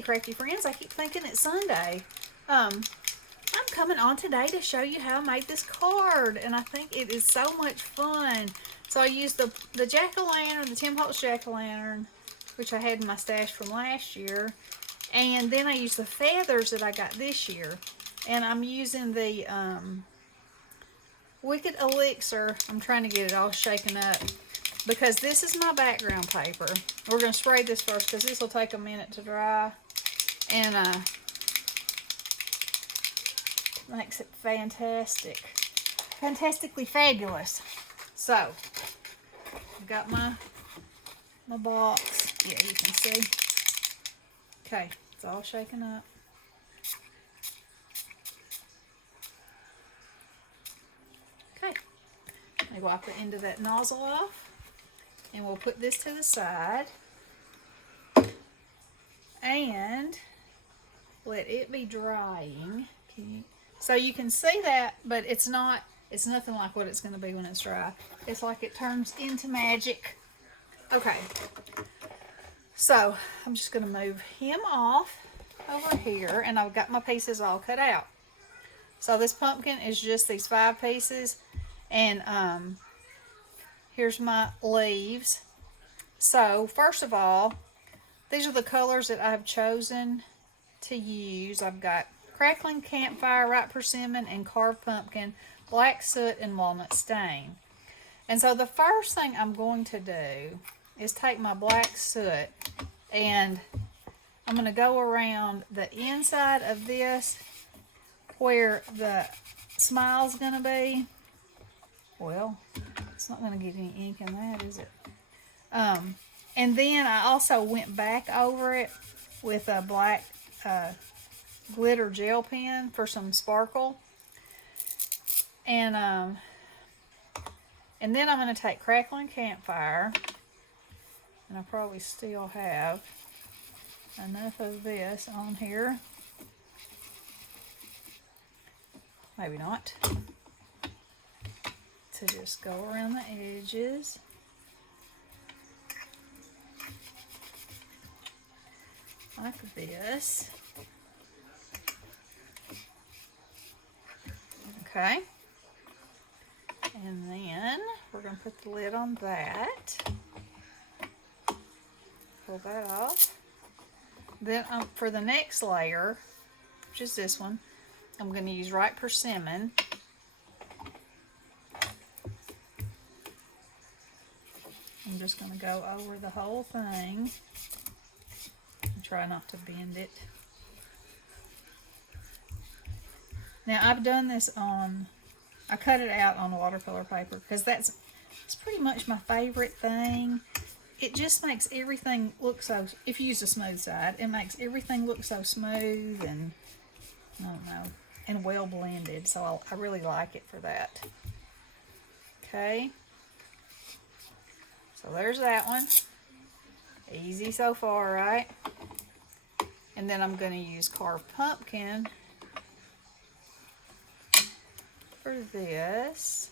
Hey, crafty friends, I keep thinking it's Sunday. I'm coming on today to show you how I made this card, and I think it is so much fun. So I used the jack-o'-lantern, the Tim Holtz jack-o'-lantern, which I had in my stash from last year, and then I used the feathers that I got this year, and I'm using the Wicked Elixir. I'm trying to get it all shaken up because this is my background paper. We're going to spray this first because this will take a minute to dry, and makes it fantastic. Fantastically fabulous. So, I've got my box. Yeah, you can see. Okay, it's all shaken up. Okay, I wipe the end of that nozzle off, and we'll put this to the side and let it be drying. So you can see that, but it's nothing like what it's going to be when it's dry. It's like it turns into magic. Okay, so I'm just going to move him off over here, and I've got my pieces all cut out. So this pumpkin is just these 5 pieces, and here's my leaves. So first of all, these are the colors that I've chosen to use. I've got crackling campfire, ripe persimmon, and carved pumpkin, black soot, and walnut stain. And so the first thing I'm going to do is take my black soot, and I'm going to go around the inside of this where the smile's going to be. Well, it's not going to get any ink in that, is it? And then I also went back over it with a black glitter gel pen for some sparkle. And then I'm going to take crackling campfire, and I probably still have enough of this on here. Maybe not. To just go around the edges. Like this. Okay. And then we're going to put the lid on that. Pull that off. Then for the next layer, which is this one, I'm going to use ripe persimmon. I'm just going to go over the whole thing and try not to bend it. Now I've done this I cut it out on watercolor paper because it's pretty much my favorite thing. It just makes everything look so, if you use a smooth side, it makes everything look so smooth and, I don't know, and well blended. So I really like it for that. Okay. So there's that one. Easy so far, right? And then I'm going to use carved pumpkin for this.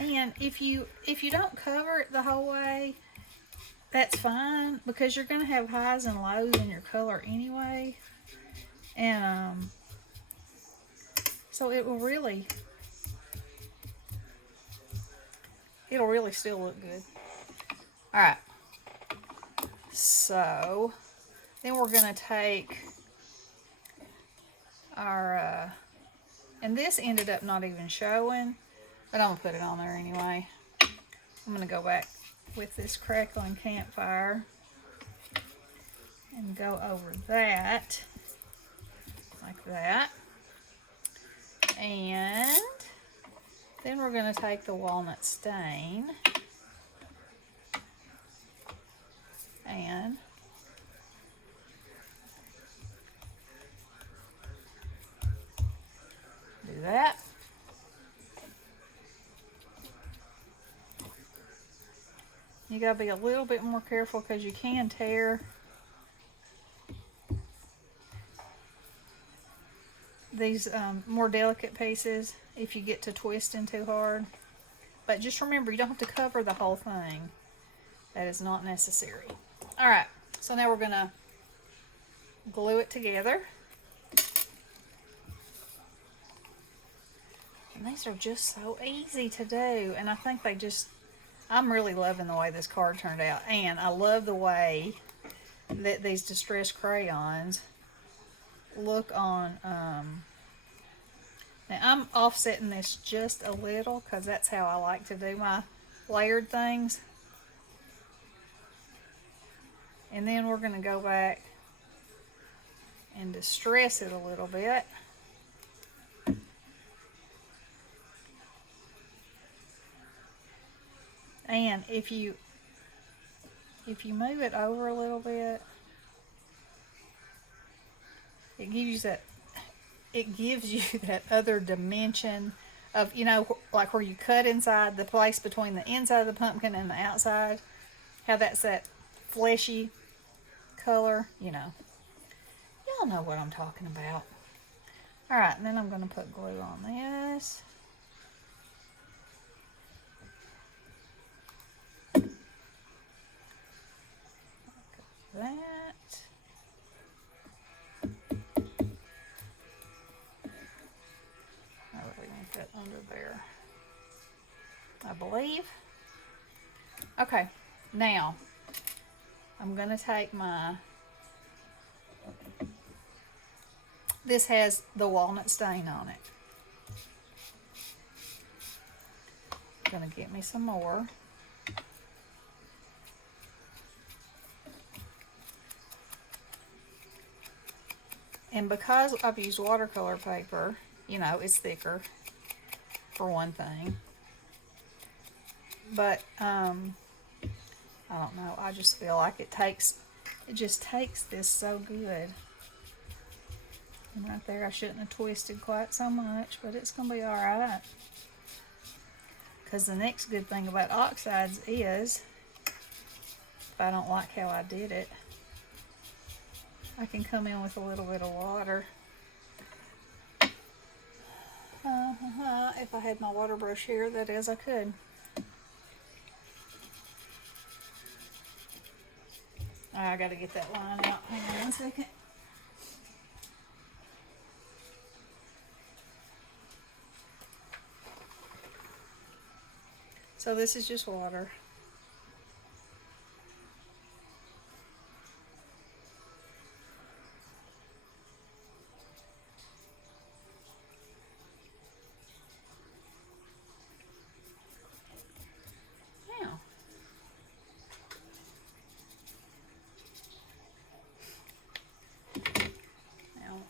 And if you don't cover it the whole way, that's fine, because you're going to have highs and lows in your color anyway. And so it'll really still look good. Alright, so then we're going to take our, and this ended up not even showing, but I'm going to put it on there anyway. I'm going to go back with this crackling campfire and go over that, like that. And then we're going to take the walnut stain and do that. You got to be a little bit more careful because you can tear these more delicate pieces if you get to twisting too hard. But just remember, you don't have to cover the whole thing. That is not necessary. All right, so now we're gonna glue it together. And these are just so easy to do, and I think I'm really loving the way this card turned out, and I love the way that these distressed crayons look on. Now I'm offsetting this just a little because that's how I like to do my layered things. And then we're going to go back and distress it a little bit. And if you move it over a little bit, it gives you that other dimension of, you know, like where you cut inside, the place between the inside of the pumpkin and the outside, how that's that fleshy color, you know. Y'all know what I'm talking about. All right, and then I'm going to put glue on this. Like that. I really want that under there, I believe. Okay, now I'm going to take this has the walnut stain on it. I'm going to get me some more. And because I've used watercolor paper, you know, it's thicker, for one thing. But, I don't know, I just feel like it just takes this so good. And right there, I shouldn't have twisted quite so much, but it's going to be alright. Because the next good thing about oxides is, if I don't like how I did it, I can come in with a little bit of water. If I had my water brush here, that is, I could. I gotta get that line out. Hang on one second. So this is just water.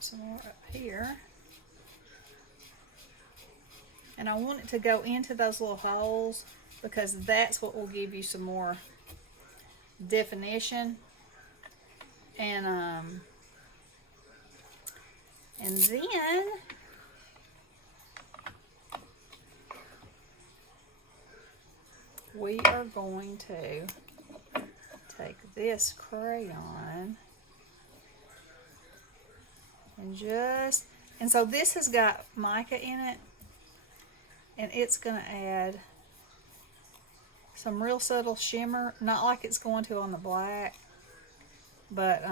Some more up here, and I want it to go into those little holes because that's what will give you some more definition. And then we are going to take this crayon and so this has got mica in it, and it's going to add some real subtle shimmer, not like it's going to on the black, but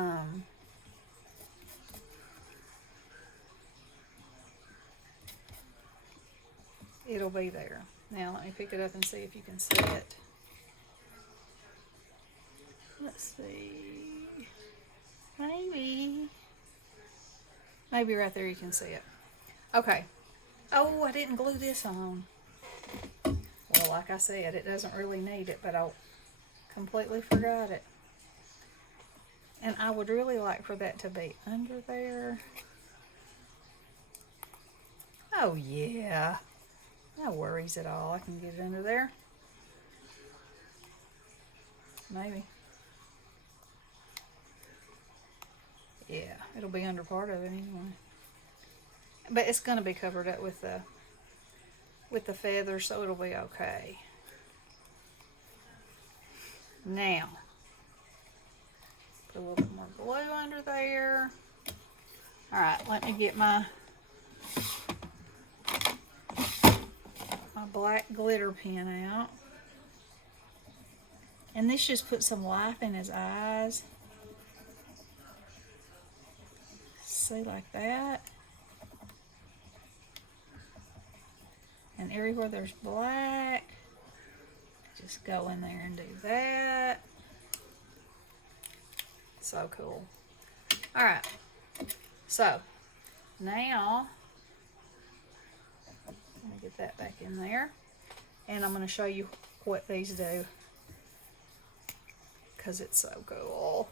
it'll be there. Now let me pick it up and see if you can see it. Let's see, maybe right there you can see it. Okay. Oh, I didn't glue this on. Well, like I said, it doesn't really need it, but I completely forgot it. And I would really like for that to be under there. Oh, yeah. No worries at all. I can get it under there. Maybe. Yeah, it'll be under part of it anyway. But it's going to be covered up with the feathers, so it'll be okay. Now, put a little bit more glue under there. Alright, let me get my black glitter pen out. And this just puts some life in his eyes. See, like that. And everywhere there's black, just go in there and do that. So cool. All right. So now, let me get that back in there. And I'm going to show you what these do, because it's so cool.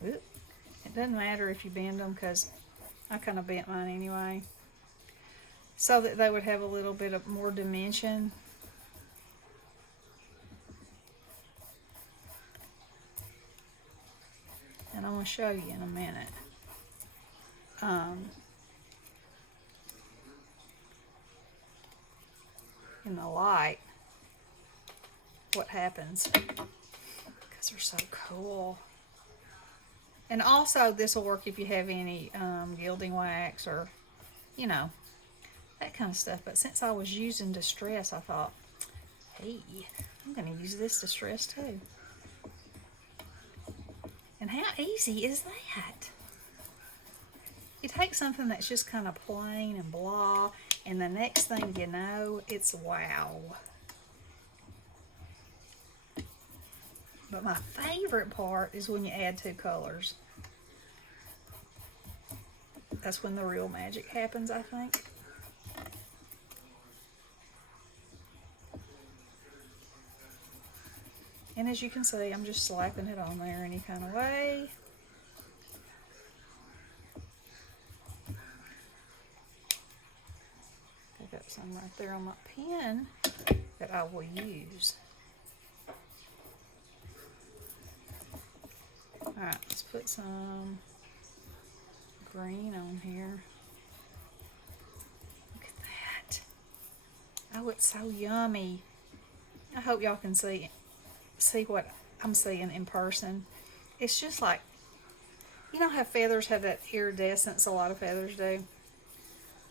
It doesn't matter if you bend them, because I kind of bent mine anyway, so that they would have a little bit of more dimension. And I'm going to show you in a minute. In the light, what happens, because they're so cool. And also, this will work if you have any gilding wax or, you know, that kind of stuff. But since I was using distress, I thought, hey, I'm going to use this distress too. And how easy is that? You take something that's just kind of plain and blah, and the next thing you know, it's wow. But my favorite part is when you add two colors. That's when the real magic happens, I think. And as you can see, I'm just slapping it on there any kind of way. I got some right there on my pen that I will use. Alright, let's put some green on here. Look at that. Oh, it's so yummy. I hope y'all can see what I'm seeing in person. It's just like, you know how feathers have that iridescence, a lot of feathers do?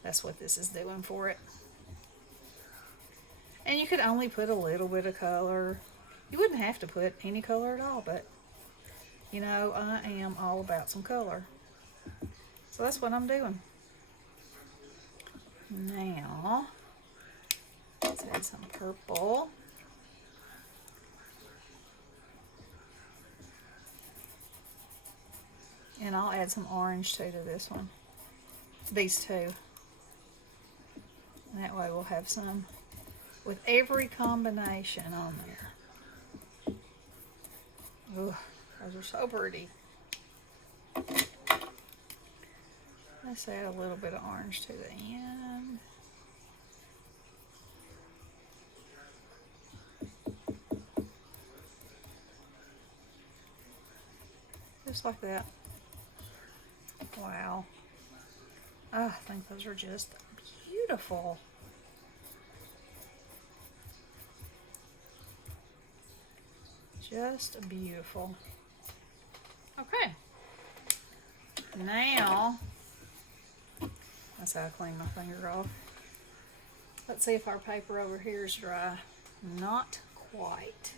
That's what this is doing for it. And you could only put a little bit of color. You wouldn't have to put any color at all, but you know, I am all about some color. So that's what I'm doing. Now, let's add some purple. And I'll add some orange too to this one. These two. And that way we'll have some with every combination on there. Ooh, those are so pretty. Let's add a little bit of orange to the end. Just like that. Wow. Oh, I think those are just beautiful. Just beautiful. Okay. Now, that's how I clean my finger off. Let's see if our paper over here is dry. Not quite.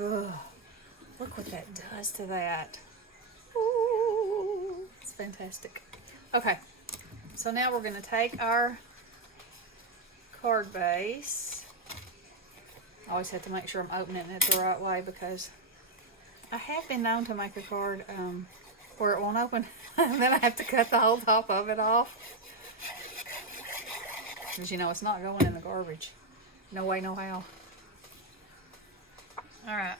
Ugh, look what that does to that. Ooh, it's fantastic. Okay, so now we're going to take our card base. I always have to make sure I'm opening it the right way, because I have been known to make a card where it won't open, and then I have to cut the whole top of it off. Because, you know, it's not going in the garbage. No way, no how. Alright,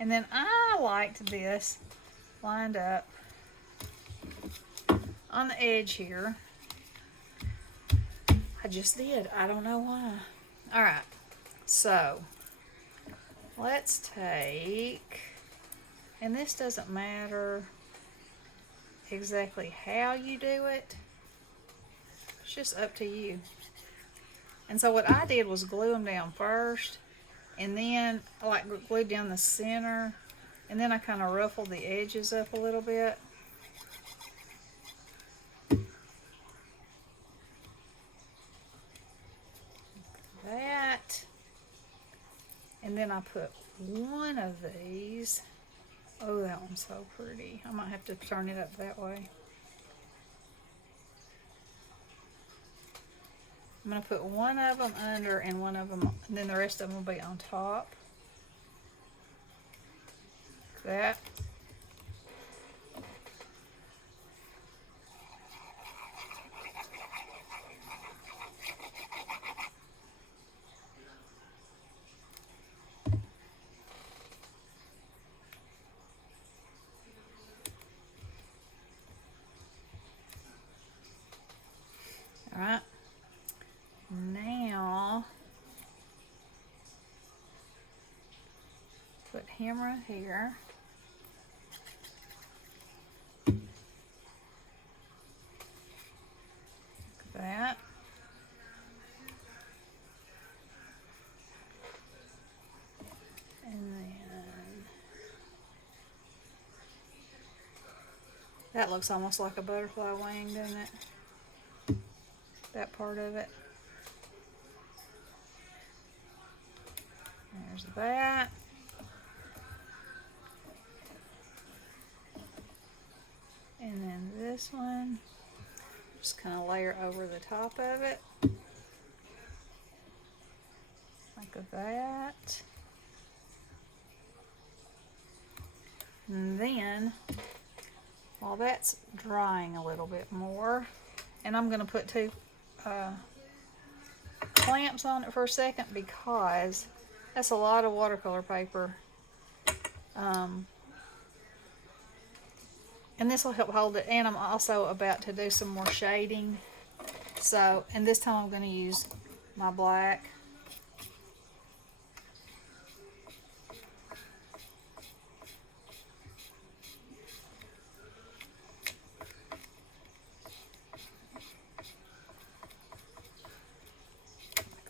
and then I liked this lined up on the edge here. I just did. I don't know why. Alright, so let's take, and this doesn't matter exactly how you do it. It's just up to you. And so what I did was glue them down first, and then I like glued down the center, and then I kind of ruffled the edges up a little bit. That. And then I put one of these. Oh, that one's so pretty. I might have to turn it up that way. I'm going to put one of them under and one of them, and then the rest of them will be on top. Like that. All right. Now, put him right here. Like that. And then that looks almost like a butterfly wing, doesn't it? That part of it. There's that. And then this one, just kind of layer over the top of it. Like that. And then, while that's drying a little bit more, and I'm going to put two clamps on it for a second because that's a lot of watercolor paper. And this will help hold it, and I'm also about to do some more shading. So, and this time I'm going to use my black.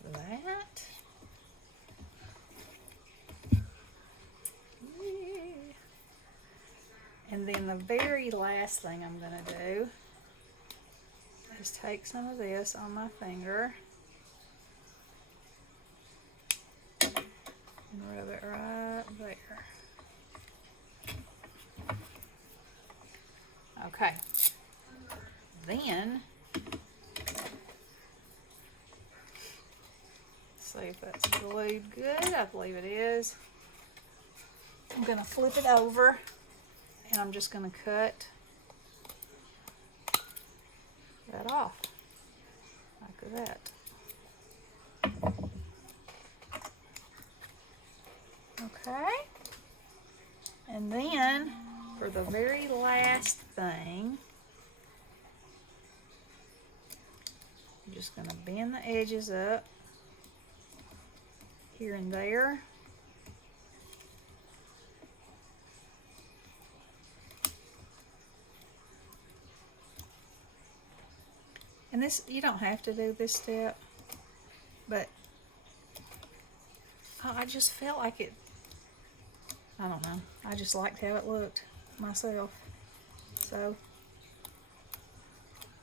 Like that. And then the very last thing I'm going to do is take some of this on my finger and rub it right there. Okay. Then, see if that's glued good. I believe it is. I'm going to flip it over. And I'm just going to cut that off, like that. Okay. And then, for the very last thing, I'm just going to bend the edges up here and there. And this, you don't have to do this step, but I just felt like it, I don't know, I just liked how it looked myself. So,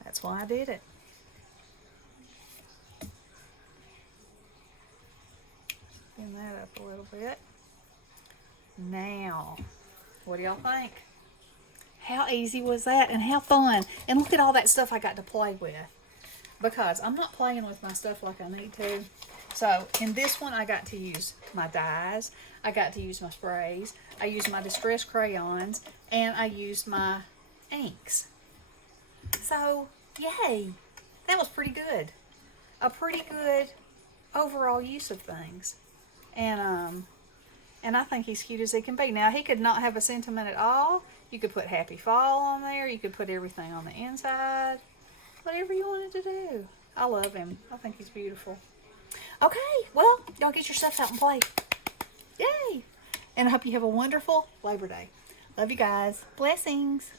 that's why I did it. Spin that up a little bit. Now, what do y'all think? How easy was that, and how fun? And look at all that stuff I got to play with. Because I'm not playing with my stuff like I need to. So in this one I got to use my dyes, I got to use my sprays, I used my distressed crayons, and I used my inks. So yay, that was pretty good. A pretty good overall use of things. And I think he's cute as he can be. Now he could not have a sentiment at all. You could put Happy Fall on there, you could put everything on the inside. Whatever you wanted to do. I love him. I think he's beautiful. Okay, well, y'all get your stuff out and play. Yay! And I hope you have a wonderful Labor Day. Love you guys. Blessings.